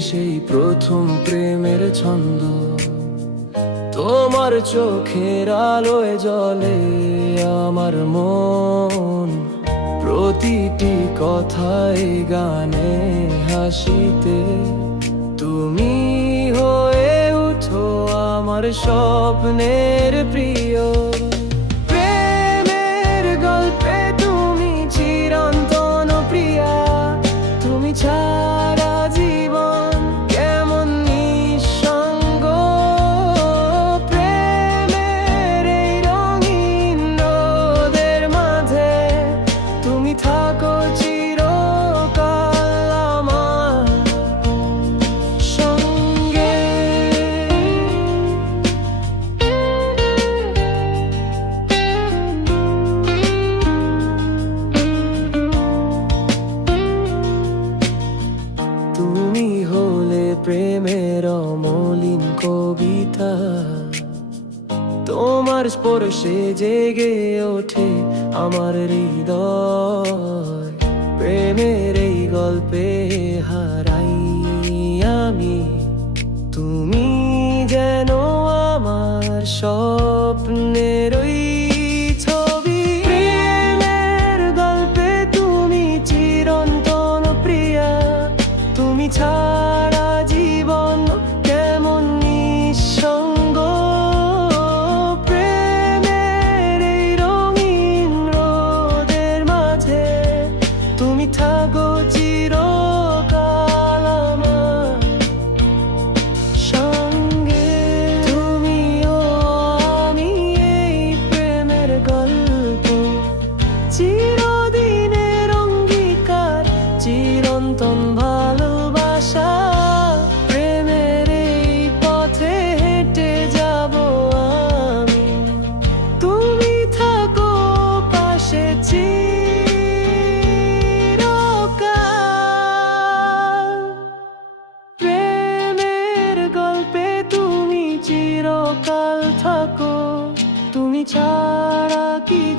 সেই প্রথম প্রেমের ছন্দ। তোমার চোখের আলোয় জলে আমার মন। প্রতিটি কথায় গানে হাসিতে তুমি হয়ে উঠো আমার স্বপ্নের প্রিয়। থাকো চিরকাল আমার তুমি হলে প্রেমের অমলিন কবিতা। তোমার স্পর্শে জেগে ওঠে আমার হৃদয়। প্রেমের এই গল্পে হারাই আমি। তুমি যেন আমার স্বপ্নের ওই Khi